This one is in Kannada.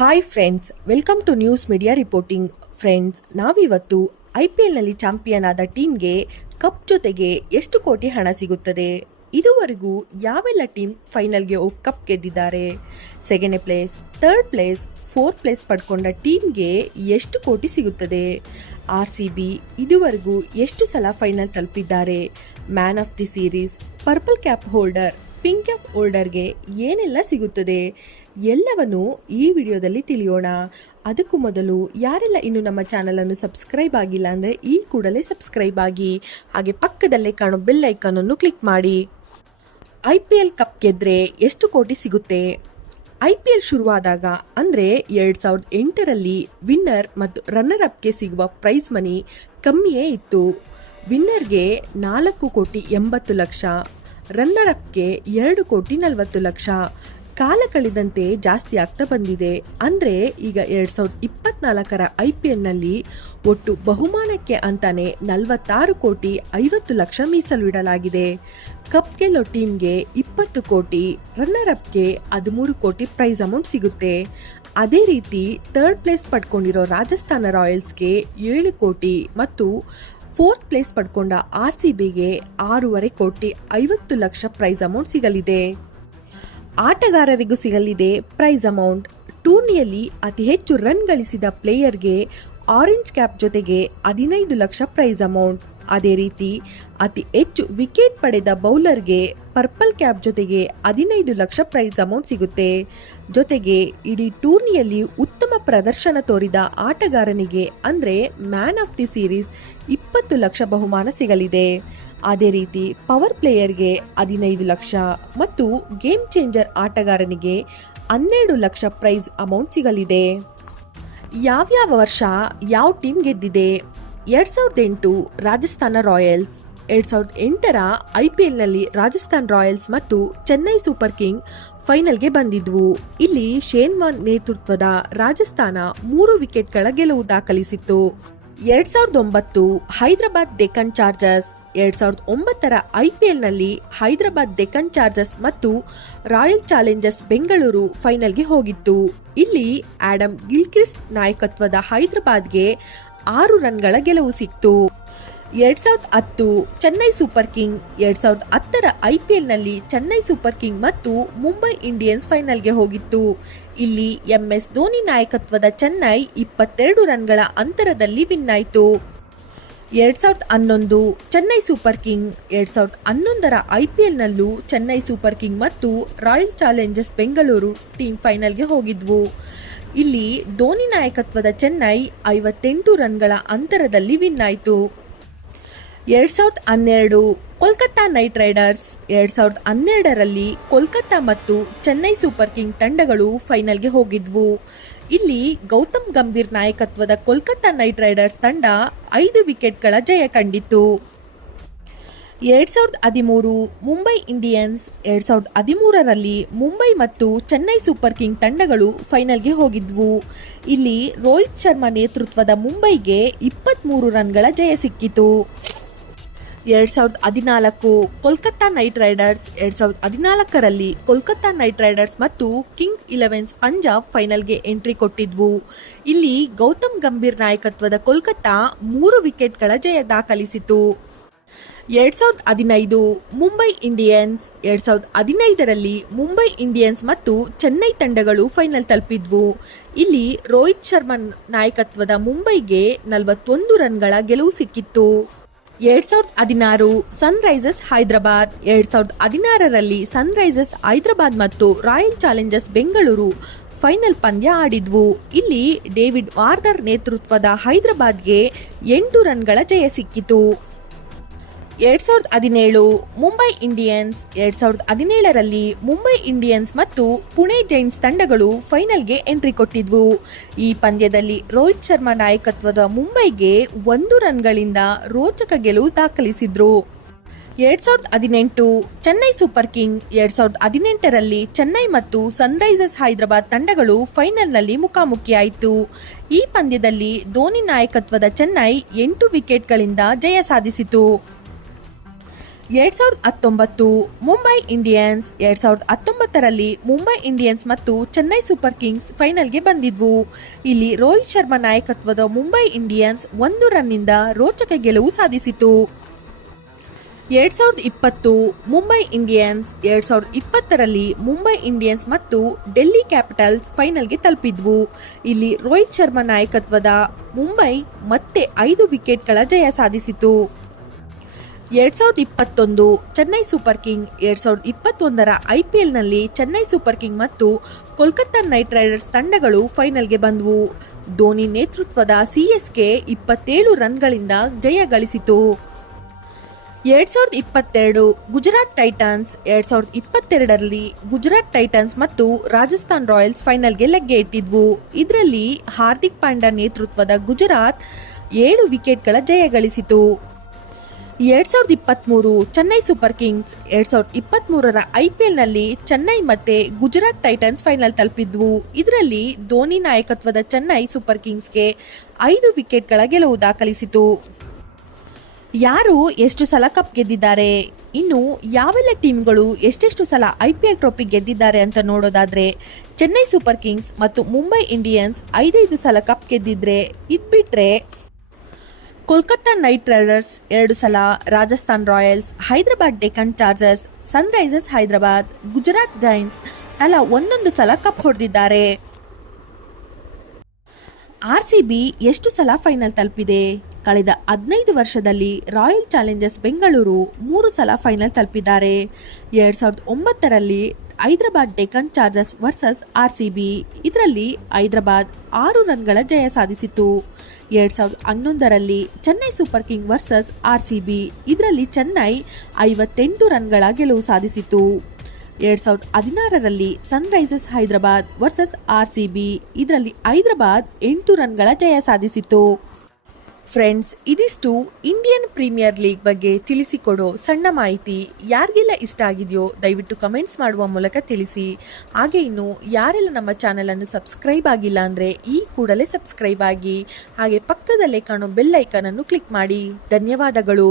Hi friends, welcome to news media reporting. Friends, ನಾವಿವತ್ತು ಐಪಿಎಲ್ನಲ್ಲಿ ಚಾಂಪಿಯನ್ ಆದ ಟೀಮ್ಗೆ ಕಪ್ ಜೊತೆಗೆ ಎಷ್ಟು ಕೋಟಿ ಹಣ ಸಿಗುತ್ತದೆ, ಇದುವರೆಗೂ ಯಾವೆಲ್ಲ ಟೀಮ್ ಫೈನಲ್ಗೆ ಹೋಗಿ ಕಪ್ ಗೆದ್ದಿದ್ದಾರೆ, second place, third place, fourth place ಪಡ್ಕೊಂಡ ಟೀಮ್ಗೆ ಎಷ್ಟು ಕೋಟಿ ಸಿಗುತ್ತದೆ, RCB ಇದುವರೆಗೂ ಎಷ್ಟು ಸಲ ಫೈನಲ್ ತಲುಪಿದ್ದಾರೆ, man of the series, purple cap holder, pink cap ಹೋಲ್ಡರ್ಗೆ ಏನೆಲ್ಲ ಸಿಗುತ್ತದೆ ಎಲ್ಲವನ್ನು ಈ ವಿಡಿಯೋದಲ್ಲಿ ತಿಳಿಯೋಣ. ಅದಕ್ಕೂ ಮೊದಲು ಯಾರೆಲ್ಲ ಇನ್ನು ನಮ್ಮ ಚಾನಲನ್ನು ಸಬ್ಸ್ಕ್ರೈಬ್ ಆಗಿಲ್ಲ ಅಂದರೆ ಈ ಕೂಡಲೇ ಸಬ್ಸ್ಕ್ರೈಬ್ ಆಗಿ, ಹಾಗೆ ಪಕ್ಕದಲ್ಲೇ ಕಾಣೋ ಬೆಲ್ ಐಕಾನನ್ನು ಕ್ಲಿಕ್ ಮಾಡಿ. IPL ಕಪ್ ಗೆದ್ರೆ ಎಷ್ಟು ಕೋಟಿ ಸಿಗುತ್ತೆ? IPL ಶುರುವಾದಾಗ ಅಂದರೆ 2008ರಲ್ಲಿ ವಿನ್ನರ್ ಮತ್ತು ರನ್ನರ್ ಅಪ್ಗೆ ಸಿಗುವ ಪ್ರೈಸ್ ಮನಿ ಕಮ್ಮಿಯೇ ಇತ್ತು. ವಿನ್ನರ್ಗೆ 4,80,00,000, ರನ್ನರ್ ಅಪ್ಗೆ 2,40,00,000. ಕಾಲ ಕಳೆದಂತೆ ಜಾಸ್ತಿ ಆಗ್ತಾ ಬಂದಿದೆ. ಅಂದರೆ ಈಗ 2024ರ IPLನಲ್ಲಿ ಒಟ್ಟು ಬಹುಮಾನಕ್ಕೆ ಅಂತಾನೆ 46,50,00,000 ಮೀಸಲಿಡಲಾಗಿದೆ. ಕಪ್ ಗೆಲ್ಲೋ ಟೀಮ್ಗೆ 20 ಕೋಟಿ, ರನ್ನರ್ ಅಪ್ಗೆ 13 ಕೋಟಿ ಪ್ರೈಸ್ ಅಮೌಂಟ್ ಸಿಗುತ್ತೆ. ಅದೇ ರೀತಿ ಥರ್ಡ್ ಪ್ಲೇಸ್ ಪಡ್ಕೊಂಡಿರೋ ರಾಜಸ್ಥಾನ ರಾಯಲ್ಸ್ಗೆ 7 ಕೋಟಿ ಮತ್ತು ಫೋರ್ತ್ ಪ್ಲೇಸ್ ಪಡ್ಕೊಂಡ RCBಗೆ 6.5 ಕೋಟಿ 50,00,000 ಪ್ರೈಸ್ ಅಮೌಂಟ್ ಸಿಗಲಿದೆ. ಆಟಗಾರರಿಗೂ ಸಿಗಲಿದೆ ಪ್ರೈಸ್ ಅಮೌಂಟ್. ಟೂರ್ನಿಯಲ್ಲಿ ಅತಿ ಹೆಚ್ಚು ರನ್ ಗಳಿಸಿದ ಪ್ಲೇಯರ್ಗೆ ಆರೆಂಜ್ ಕ್ಯಾಪ್ ಜೊತೆಗೆ 15 ಲಕ್ಷ ಪ್ರೈಸ್ ಅಮೌಂಟ್. ಅದೇ ರೀತಿ ಅತಿ ಹೆಚ್ಚು ವಿಕೆಟ್ ಪಡೆದ ಬೌಲರ್ಗೆ ಪರ್ಪಲ್ ಕ್ಯಾಪ್ ಜೊತೆಗೆ 15 ಲಕ್ಷ ಪ್ರೈಸ್ ಅಮೌಂಟ್ ಸಿಗುತ್ತೆ. ಜೊತೆಗೆ ಇಡೀ ಟೂರ್ನಿಯಲ್ಲಿ ಉತ್ತಮ ಪ್ರದರ್ಶನ ತೋರಿದ ಆಟಗಾರನಿಗೆ ಅಂದರೆ ಮ್ಯಾನ್ ಆಫ್ ದಿ ಸೀರೀಸ್ 20 ಲಕ್ಷ ಬಹುಮಾನ ಸಿಗಲಿದೆ. ಅದೇ ರೀತಿ ಪವರ್ ಪ್ಲೇಯರ್ಗೆ 15 ಲಕ್ಷ ಮತ್ತು ಗೇಮ್ ಚೇಂಜರ್ ಆಟಗಾರನಿಗೆ 12 ಲಕ್ಷ ಪ್ರೈಸ್ ಅಮೌಂಟ್ ಸಿಗಲಿದೆ. ಯಾವ್ಯಾವ ವರ್ಷ ಯಾವ ಟೀಮ್ ಗೆದ್ದಿದೆ? 2008 ರಾಜಸ್ಥಾನ ರಾಯಲ್ಸ್. 2008ರ IPLನಲ್ಲಿ ರಾಜಸ್ಥಾನ್ ರಾಯಲ್ಸ್ ಮತ್ತು ಚೆನ್ನೈ ಸೂಪರ್ ಕಿಂಗ್ ಫೈನಲ್ಗೆ ಬಂದಿದ್ವು. ಇಲ್ಲಿ ಶೇನ್ ವಾರ್ನ್ ನೇತೃತ್ವದ ರಾಜಸ್ಥಾನ 3 ವಿಕೆಟ್ಗಳ ಗೆಲುವು ದಾಖಲಿಸಿತ್ತು. 2009 ಹೈದರಾಬಾದ್ ಡೆಕ್ಕನ್ ಚಾರ್ಜರ್ಸ್. 2009ರ IPLನಲ್ಲಿ ಹೈದರಾಬಾದ್ ಡೆಕ್ಕನ್ ಚಾರ್ಜರ್ಸ್ ಮತ್ತು ರಾಯಲ್ ಚಾಲೆಂಜರ್ಸ್ ಬೆಂಗಳೂರು ಫೈನಲ್ಗೆ ಹೋಗಿತ್ತು. ಇಲ್ಲಿ ಆಡಮ್ ಗಿಲ್ಕ್ರಿಸ್ಟ್ ನಾಯಕತ್ವದ ಹೈದರಾಬಾದ್ಗೆ 6 ರನ್ಗಳ ಗೆಲುವು ಸಿಕ್ತು. 2010 ಚೆನ್ನೈ ಸೂಪರ್ ಕಿಂಗ್. 2010ರ IPLನಲ್ಲಿ ಚೆನ್ನೈ ಸೂಪರ್ ಕಿಂಗ್ ಮತ್ತು ಮುಂಬೈ ಇಂಡಿಯನ್ಸ್ ಫೈನಲ್ಗೆ ಹೋಗಿತ್ತು. ಇಲ್ಲಿ MS ಧೋನಿ ನಾಯಕತ್ವದ ಚೆನ್ನೈ 22 ರನ್ಗಳ ಅಂತರದಲ್ಲಿ ವಿನ್ ಆಯಿತು. 2011 ಚೆನ್ನೈ ಸೂಪರ್ ಕಿಂಗ್. 2011ರ IPLನಲ್ಲೂ ಚೆನ್ನೈ ಸೂಪರ್ ಕಿಂಗ್ ಮತ್ತು ರಾಯಲ್ ಚಾಲೆಂಜರ್ಸ್ ಬೆಂಗಳೂರು ಟೀಮ್ ಫೈನಲ್ಗೆ ಹೋಗಿದ್ವು. ಇಲ್ಲಿ ಧೋನಿ ನಾಯಕತ್ವದ ಚೆನ್ನೈ 58 ರನ್ಗಳ ಅಂತರದಲ್ಲಿ ವಿನ್ ಆಯಿತು. 2012 ಕೋಲ್ಕತ್ತಾ ನೈಟ್ ರೈಡರ್ಸ್. 2012ರಲ್ಲಿ ಕೋಲ್ಕತ್ತಾ ಮತ್ತು ಚೆನ್ನೈ ಸೂಪರ್ ಕಿಂಗ್ ತಂಡಗಳು ಫೈನಲ್ಗೆ ಹೋಗಿದ್ವು. ಇಲ್ಲಿ ಗೌತಮ್ ಗಂಭೀರ್ ನಾಯಕತ್ವದ ಕೋಲ್ಕತ್ತಾ ನೈಟ್ ರೈಡರ್ಸ್ ತಂಡ 5 ವಿಕೆಟ್ಗಳ ಜಯ ಕಂಡಿತು. 2013 ಮುಂಬೈ ಇಂಡಿಯನ್ಸ್. 2013ರಲ್ಲಿ ಮುಂಬೈ ಮತ್ತು ಚೆನ್ನೈ ಸೂಪರ್ ಕಿಂಗ್ ತಂಡಗಳು ಫೈನಲ್ಗೆ ಹೋಗಿದ್ವು. ಇಲ್ಲಿ ರೋಹಿತ್ ಶರ್ಮಾ ನೇತೃತ್ವದ ಮುಂಬೈಗೆ 23 ರನ್ಗಳ ಜಯ ಸಿಕ್ಕಿತು. 2014 ಕೋಲ್ಕತ್ತಾ ನೈಟ್ ರೈಡರ್ಸ್. 2014ರಲ್ಲಿ ಕೋಲ್ಕತ್ತಾ ನೈಟ್ ರೈಡರ್ಸ್ ಮತ್ತು ಕಿಂಗ್ಸ್ 11 ಪಂಜಾಬ್ ಫೈನಲ್ಗೆ ಎಂಟ್ರಿ ಕೊಟ್ಟಿದ್ವು. ಇಲ್ಲಿ ಗೌತಮ್ ಗಂಭೀರ್ ನಾಯಕತ್ವದ ಕೋಲ್ಕತ್ತಾ 3 ವಿಕೆಟ್ಗಳ ಜಯ ದಾಖಲಿಸಿತು. 2015 ಮುಂಬೈ ಇಂಡಿಯನ್ಸ್. 2015ರಲ್ಲಿ ಮುಂಬೈ ಇಂಡಿಯನ್ಸ್ ಮತ್ತು ಚೆನ್ನೈ ತಂಡಗಳು ಫೈನಲ್ ತಲುಪಿದ್ವು. ಇಲ್ಲಿ ರೋಹಿತ್ ಶರ್ಮಾ ನಾಯಕತ್ವದ ಮುಂಬೈಗೆ 41 ರನ್ಗಳ ಗೆಲುವು ಸಿಕ್ಕಿತ್ತು. 2016 ಸನ್ರೈಸರ್ಸ್ ಹೈದರಾಬಾದ್. 2016ರಲ್ಲಿ ಸನ್ರೈಸರ್ಸ್ ಹೈದರಾಬಾದ್ ಮತ್ತು ರಾಯಲ್ ಚಾಲೆಂಜರ್ಸ್ ಬೆಂಗಳೂರು ಫೈನಲ್ ಪಂದ್ಯ ಆಡಿದ್ವು. ಇಲ್ಲಿ ಡೇವಿಡ್ ವಾರ್ನರ್ ನೇತೃತ್ವದ ಹೈದರಾಬಾದ್ಗೆ 8 ರನ್ಗಳ ಜಯ ಸಿಕ್ಕಿತು. 2017 ಮುಂಬೈ ಇಂಡಿಯನ್ಸ್. 2017ರಲ್ಲಿ ಮುಂಬೈ ಇಂಡಿಯನ್ಸ್ ಮತ್ತು ಪುಣೆ ಜೈಂಟ್ಸ್ ತಂಡಗಳು ಫೈನಲ್ಗೆ ಎಂಟ್ರಿ ಕೊಟ್ಟಿದ್ವು. ಈ ಪಂದ್ಯದಲ್ಲಿ ರೋಹಿತ್ ಶರ್ಮಾ ನಾಯಕತ್ವದ ಮುಂಬೈಗೆ 1 ರನ್ಗಳಿಂದ ರೋಚಕ ಗೆಲುವು ದಾಖಲಿಸಿದ್ರು. 2018 ಚೆನ್ನೈ ಸೂಪರ್ ಕಿಂಗ್. 2018ರಲ್ಲಿ ಚೆನ್ನೈ ಮತ್ತು ಸನ್ರೈಸರ್ಸ್ ಹೈದರಾಬಾದ್ ತಂಡಗಳು ಫೈನಲ್ನಲ್ಲಿ ಮುಖಾಮುಖಿಯಾಯಿತು. ಈ ಪಂದ್ಯದಲ್ಲಿ ಧೋನಿ ನಾಯಕತ್ವದ ಚೆನ್ನೈ 8 ವಿಕೆಟ್ಗಳಿಂದ ಜಯ ಸಾಧಿಸಿತು. 2019 ಮುಂಬೈ ಇಂಡಿಯನ್ಸ್ 2019ರಲ್ಲಿ ಮುಂಬೈ ಇಂಡಿಯನ್ಸ್ ಮತ್ತು ಚೆನ್ನೈ ಸೂಪರ್ ಕಿಂಗ್ಸ್ ಫೈನಲ್ಗೆ ಬಂದಿದ್ವು. ಇಲ್ಲಿ ರೋಹಿತ್ ಶರ್ಮಾ ನಾಯಕತ್ವದ ಮುಂಬೈ ಇಂಡಿಯನ್ಸ್ 1 ರನ್ನಿಂದ ರೋಚಕ ಗೆಲುವು ಸಾಧಿಸಿತು. 2020 ಮುಂಬೈ ಇಂಡಿಯನ್ಸ್ 2020ರಲ್ಲಿ ಮುಂಬೈ ಇಂಡಿಯನ್ಸ್ ಮತ್ತು ಡೆಲ್ಲಿ ಕ್ಯಾಪಿಟಲ್ಸ್ ಫೈನಲ್ಗೆ ತಲುಪಿದ್ವು. ಇಲ್ಲಿ ರೋಹಿತ್ ಶರ್ಮಾ ನಾಯಕತ್ವದ ಮುಂಬೈ ಮತ್ತೆ 5 ವಿಕೆಟ್ಗಳ ಜಯ ಸಾಧಿಸಿತು. 2021 ಚೆನ್ನೈ ಸೂಪರ್ ಕಿಂಗ್ 2021ರ IPLನಲ್ಲಿ ಚೆನ್ನೈ ಸೂಪರ್ ಕಿಂಗ್ ಮತ್ತು ಕೋಲ್ಕತ್ತಾ ನೈಟ್ ರೈಡರ್ಸ್ ತಂಡಗಳು ಫೈನಲ್ಗೆ ಬಂದವು. ಧೋನಿ ನೇತೃತ್ವದ CSK 27 ರನ್ಗಳಿಂದ ಜಯ ಗಳಿಸಿತು. 2022 ಗುಜರಾತ್ ಟೈಟನ್ಸ್ 2022ರಲ್ಲಿ ಗುಜರಾತ್ ಟೈಟನ್ಸ್ ಮತ್ತು ರಾಜಸ್ಥಾನ್ ರಾಯಲ್ಸ್ ಫೈನಲ್ಗೆ ಲಗ್ಗೆ ಇಟ್ಟಿದ್ವು. ಇದರಲ್ಲಿ ಹಾರ್ದಿಕ್ ಪಾಂಡ್ಯ ನೇತೃತ್ವದ ಗುಜರಾತ್ 7 ವಿಕೆಟ್ಗಳ ಜಯ ಗಳಿಸಿತು. 2023 ಚೆನ್ನೈ ಸೂಪರ್ ಕಿಂಗ್ಸ್ 2023ರ IPLನಲ್ಲಿ ಚೆನ್ನೈ ಮತ್ತೆ ಗುಜರಾತ್ ಟೈಟನ್ಸ್ ಫೈನಲ್ ತಲುಪಿದ್ವು. ಇದರಲ್ಲಿ ಧೋನಿ ನಾಯಕತ್ವದ ಚೆನ್ನೈ ಸೂಪರ್ ಕಿಂಗ್ಸ್ಗೆ 5 ವಿಕೆಟ್ಗಳ ಗೆಲುವು ದಾಖಲಿಸಿತು. ಯಾರು ಎಷ್ಟು ಸಲ ಕಪ್ ಗೆದ್ದಿದ್ದಾರೆ, ಇನ್ನು ಯಾವೆಲ್ಲ ಟೀಮ್ಗಳು ಎಷ್ಟೆಷ್ಟು ಸಲ IPL ಟ್ರೋಫಿ ಗೆದ್ದಿದ್ದಾರೆ ಅಂತ ನೋಡೋದಾದ್ರೆ ಚೆನ್ನೈ ಸೂಪರ್ ಕಿಂಗ್ಸ್ ಮತ್ತು ಮುಂಬೈ ಇಂಡಿಯನ್ಸ್ 5 ಸಲ ಕಪ್ ಗೆದ್ದಿದ್ರೆ, ಇದ್ಬಿಟ್ರೆ ಕೋಲ್ಕತ್ತಾ ನೈಟ್ ರೈಡರ್ಸ್ 2 ಸಲ, Rajasthan Royals, Hyderabad Deccan chargers, Sunrisers Hyderabad, Gujarat Giants ತಲಾ 1 ಸಲ ಕಪ್ ಹೊಡೆದಿದ್ದಾರೆ. RCB ಎಷ್ಟು ಸಲ ಫೈನಲ್ ತಲುಪಿದೆ? ಕಳೆದ 15 ವರ್ಷದಲ್ಲಿ ರಾಯಲ್ ಚಾಲೆಂಜರ್ಸ್ ಬೆಂಗಳೂರು 3 ಸಲ ಫೈನಲ್ ತಲುಪಿದ್ದಾರೆ. 2009ರಲ್ಲಿ Hyderabad Deccan Chargers versus RCB, ಇದರಲ್ಲಿ ಹೈದರಾಬಾದ್ 6 ರನ್ಗಳ ಜಯ ಸಾಧಿಸಿತು. 2011ರಲ್ಲಿ Chennai Super King versus RCB, ಇದರಲ್ಲಿ ಚೆನ್ನೈ 58 ರನ್ಗಳ ಗೆಲುವು ಸಾಧಿಸಿತು. 2016ರಲ್ಲಿ ಸನ್ರೈಸರ್ಸ್ ಹೈದರಾಬಾದ್ ವರ್ಸಸ್ RCB, ಇದರಲ್ಲಿ ಹೈದರಾಬಾದ್ 8 ರನ್ಗಳ ಜಯ ಸಾಧಿಸಿತು. ಫ್ರೆಂಡ್ಸ್, ಇದಿಷ್ಟು ಇಂಡಿಯನ್ ಪ್ರೀಮಿಯರ್ ಲೀಗ್ ಬಗ್ಗೆ ತಿಳಿಸಿಕೊಡೋ ಸಣ್ಣ ಮಾಹಿತಿ. ಯಾರಿಗೆಲ್ಲ ಇಷ್ಟ ಆಗಿದೆಯೋ ದಯವಿಟ್ಟು ಕಮೆಂಟ್ಸ್ ಮಾಡುವ ಮೂಲಕ ತಿಳಿಸಿ. ಹಾಗೆ ಇನ್ನು ಯಾರೆಲ್ಲ ನಮ್ಮ ಚಾನಲನ್ನು ಸಬ್ಸ್ಕ್ರೈಬ್ ಆಗಿಲ್ಲ ಅಂದರೆ ಈ ಕೂಡಲೇ ಸಬ್ಸ್ಕ್ರೈಬ್ ಆಗಿ, ಹಾಗೆ ಪಕ್ಕದಲ್ಲೇ ಕಾಣೋ ಬೆಲ್ ಐಕಾನನ್ನು ಕ್ಲಿಕ್ ಮಾಡಿ. ಧನ್ಯವಾದಗಳು.